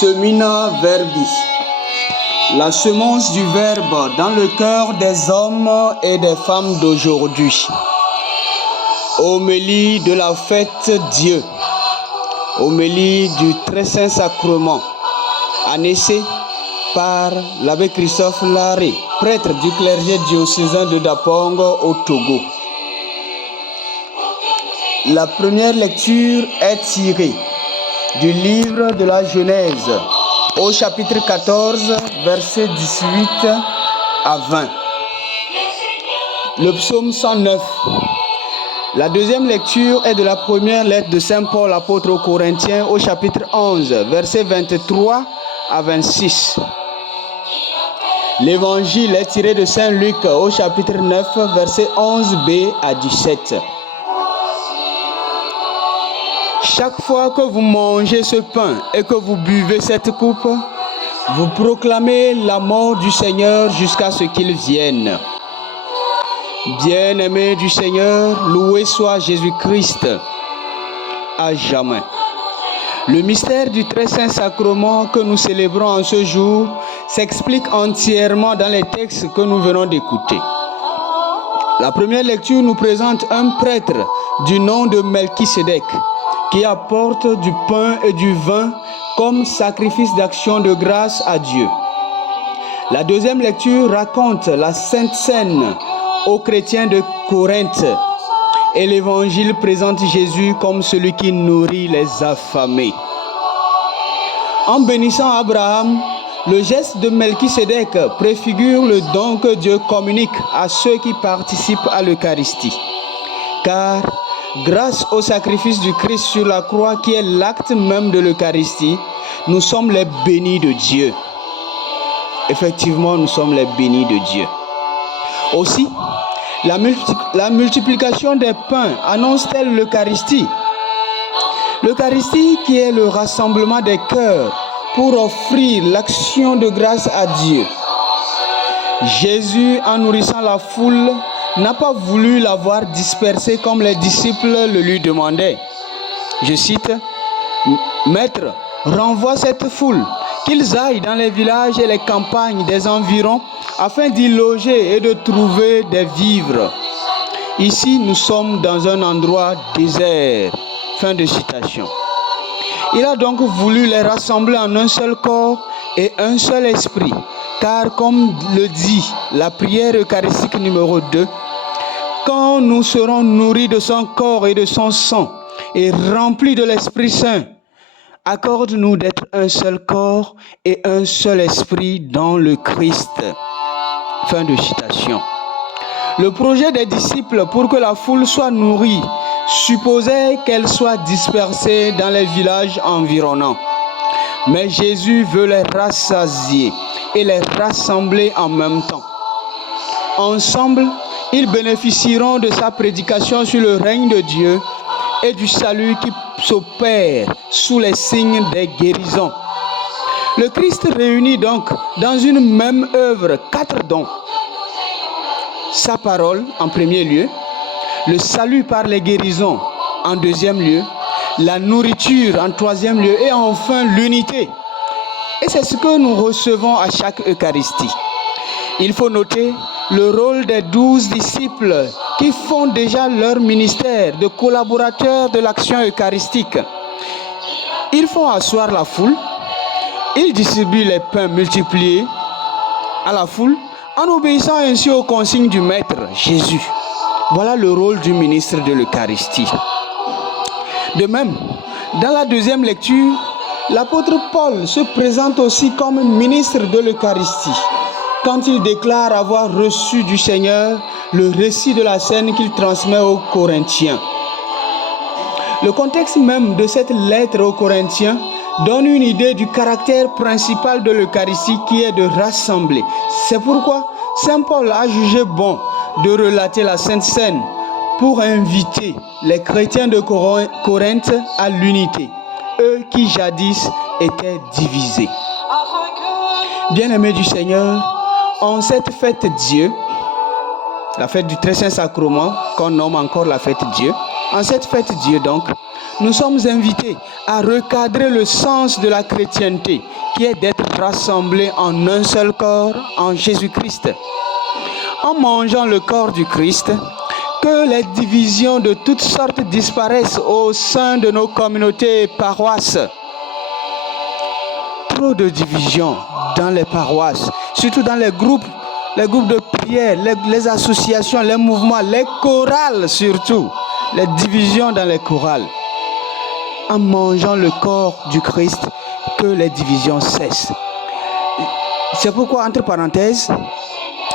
Semina Verbi, la semence du Verbe dans le cœur des hommes et des femmes d'aujourd'hui. Homélie de la fête Dieu, homélie du très saint sacrement, annoncée par l'abbé Christophe Larré, prêtre du clergé diocésain de Dapong au Togo. La première lecture est tirée du livre de la Genèse au chapitre 14, versets 18 à 20. Le psaume 109. La deuxième lecture est de la première lettre de Saint Paul, apôtre aux Corinthiens, au chapitre 11, versets 23 à 26. L'évangile est tiré de Saint Luc au chapitre 9, versets 11b à 17. Chaque fois que vous mangez ce pain et que vous buvez cette coupe, vous proclamez la mort du Seigneur jusqu'à ce qu'il vienne. Bien-aimés du Seigneur, loué soit Jésus-Christ à jamais. Le mystère du très saint sacrement que nous célébrons en ce jour s'explique entièrement dans les textes que nous venons d'écouter. La première lecture nous présente un prêtre du nom de Melchisédek qui apporte du pain et du vin comme sacrifice d'action de grâce à Dieu. La deuxième lecture raconte la Sainte Seine aux chrétiens de Corinthe et l'évangile présente Jésus comme celui qui nourrit les affamés. En bénissant Abraham, le geste de Melchisédek préfigure le don que Dieu communique à ceux qui participent à l'Eucharistie. Car grâce au sacrifice du Christ sur la croix, qui est l'acte même de l'Eucharistie, nous sommes les bénis de Dieu. Effectivement, nous sommes les bénis de Dieu. Aussi, la multiplication des pains annonce-t-elle l'Eucharistie? L'Eucharistie qui est le rassemblement des cœurs pour offrir l'action de grâce à Dieu. Jésus, en nourrissant la foule, n'a pas voulu la voir dispersée comme les disciples le lui demandaient. Je cite, « Maître, renvoie cette foule, qu'ils aillent dans les villages et les campagnes des environs afin d'y loger et de trouver des vivres. Ici, nous sommes dans un endroit désert. » Fin de citation. Il a donc voulu les rassembler en un seul corps et un seul esprit, car comme le dit la prière eucharistique numéro 2, quand nous serons nourris de son corps et de son sang et remplis de l'Esprit Saint, accorde-nous d'être un seul corps et un seul esprit dans le Christ. Fin de citation. Le projet des disciples pour que la foule soit nourrie supposait qu'elle soit dispersée dans les villages environnants. Mais Jésus veut les rassasier et les rassembler en même temps. Ensemble, ils bénéficieront de sa prédication sur le règne de Dieu et du salut qui s'opère sous les signes des guérisons. Le Christ réunit donc dans une même œuvre 4 dons. Sa parole en premier lieu, le salut par les guérisons en deuxième lieu, la nourriture en troisième lieu et enfin l'unité. Et c'est ce que nous recevons à chaque Eucharistie. Il faut noter le rôle des 12 disciples qui font déjà leur ministère de collaborateurs de l'action eucharistique. Ils font asseoir la foule, ils distribuent les pains multipliés à la foule en obéissant ainsi aux consignes du Maître Jésus. Voilà le rôle du ministre de l'Eucharistie. De même, dans la deuxième lecture, l'apôtre Paul se présente aussi comme ministre de l'Eucharistie quand il déclare avoir reçu du Seigneur le récit de la scène qu'il transmet aux Corinthiens. Le contexte même de cette lettre aux Corinthiens donne une idée du caractère principal de l'Eucharistie qui est de rassembler. C'est pourquoi Saint Paul a jugé bon de relater la Sainte Seine pour inviter les chrétiens de Corinthe à l'unité, eux qui jadis étaient divisés. Bien-aimés du Seigneur, en cette fête Dieu, la fête du très saint sacrement, qu'on nomme encore la fête Dieu, En cette fête Dieu donc, nous sommes invités à recadrer le sens de la chrétienté, qui est d'être rassemblés en un seul corps, en Jésus-Christ. En mangeant le corps du Christ, que les divisions de toutes sortes disparaissent au sein de nos communautés et paroisses. Trop de divisions dans les paroisses, surtout dans les groupes de prière, les associations, les mouvements, les chorales surtout, les divisions dans les chorales. En mangeant le corps du Christ, que les divisions cessent. C'est pourquoi, entre parenthèses,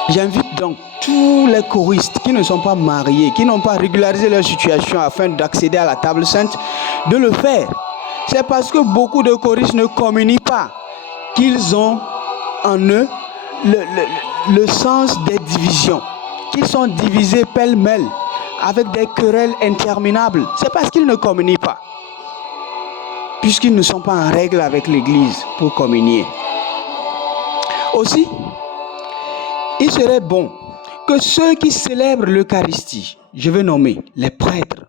j'invite donc tous les choristes qui ne sont pas mariés, qui n'ont pas régularisé leur situation afin d'accéder à la table sainte, de le faire. C'est parce que beaucoup de choristes ne communient pas qu'ils ont en eux le sens des divisions, qu'ils sont divisés pêle-mêle avec des querelles interminables. C'est parce qu'ils ne communient pas, puisqu'ils ne sont pas en règle avec l'Église pour communier. Aussi, il serait bon que ceux qui célèbrent l'Eucharistie, je vais nommer les prêtres,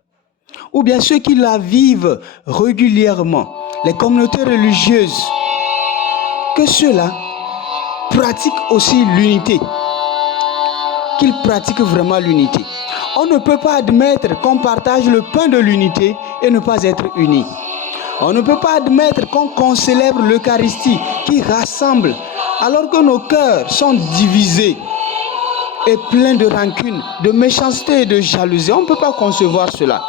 ou bien ceux qui la vivent régulièrement, les communautés religieuses, que ceux-là pratiquent aussi l'unité, qu'ils pratiquent vraiment l'unité. On ne peut pas admettre qu'on partage le pain de l'unité et ne pas être unis. On ne peut pas admettre qu'on célèbre l'Eucharistie qui rassemble alors que nos cœurs sont divisés et pleins de rancune, de méchanceté et de jalousie. On ne peut pas concevoir cela.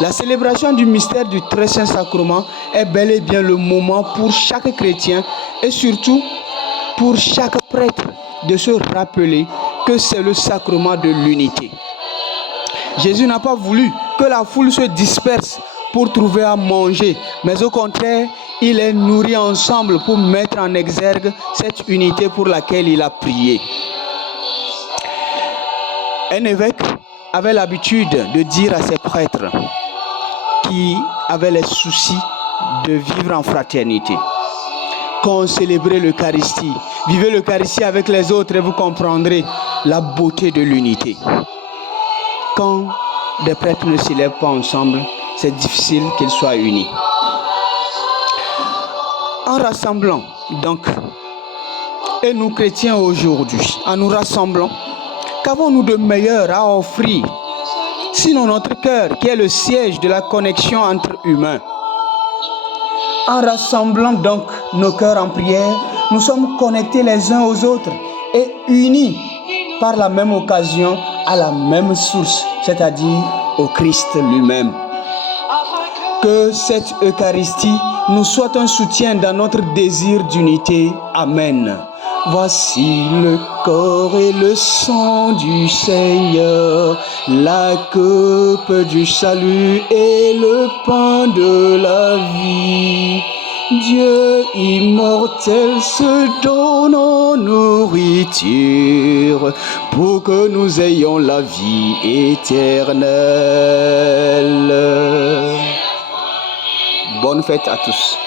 La célébration du mystère du très saint sacrement est bel et bien le moment pour chaque chrétien et surtout pour chaque prêtre de se rappeler que c'est le sacrement de l'unité. Jésus n'a pas voulu que la foule se disperse pour trouver à manger, mais au contraire, il les nourrit ensemble pour mettre en exergue cette unité pour laquelle il a prié. Un évêque avait l'habitude de dire à ses prêtres qui avaient les soucis de vivre en fraternité, quand célébrez l'Eucharistie, vivez l'Eucharistie avec les autres et vous comprendrez la beauté de l'unité. Quand des prêtres ne se lèvent pas ensemble, c'est difficile qu'ils soient unis. En rassemblant donc, et nous chrétiens aujourd'hui, en nous rassemblant, qu'avons-nous de meilleur à offrir, sinon notre cœur qui est le siège de la connexion entre humains? En rassemblant donc nos cœurs en prière, nous sommes connectés les uns aux autres et unis par la même occasion à la même source, c'est-à-dire au Christ lui-même. Que cette Eucharistie nous soit un soutien dans notre désir d'unité. Amen. Voici le corps et le sang du Seigneur, la coupe du salut et le pain de la vie. Dieu immortel se donne en nourriture pour que nous ayons la vie éternelle. Bonne fête à tous.